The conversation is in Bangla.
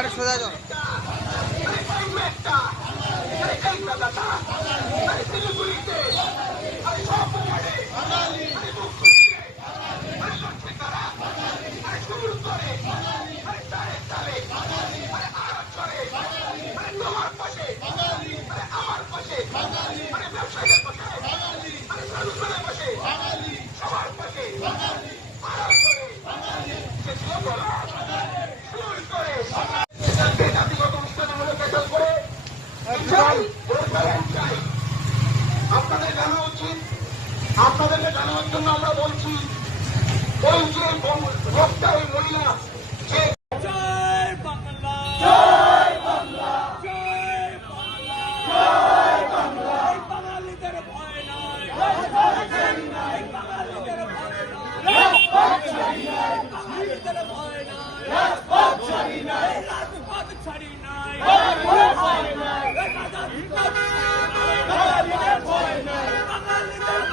আরে সোজা যাও। আপনাদের জানা উচিত, আপনাদেরকে জানানোর জন্য আমরা বলছি, ওই যে লোকটা, ওই মহিলা যে জয় বাংলা, জয় বাংলা, জয় বাংলা, জয় বাংলা। বাঙালিদের ভয় নাই, বাঙালিদের ভয় নাই, বাঙালিদের ভয় নাই, রাজপথ ছাড়ি নাই, রাজপথ ছাড়ি নাই।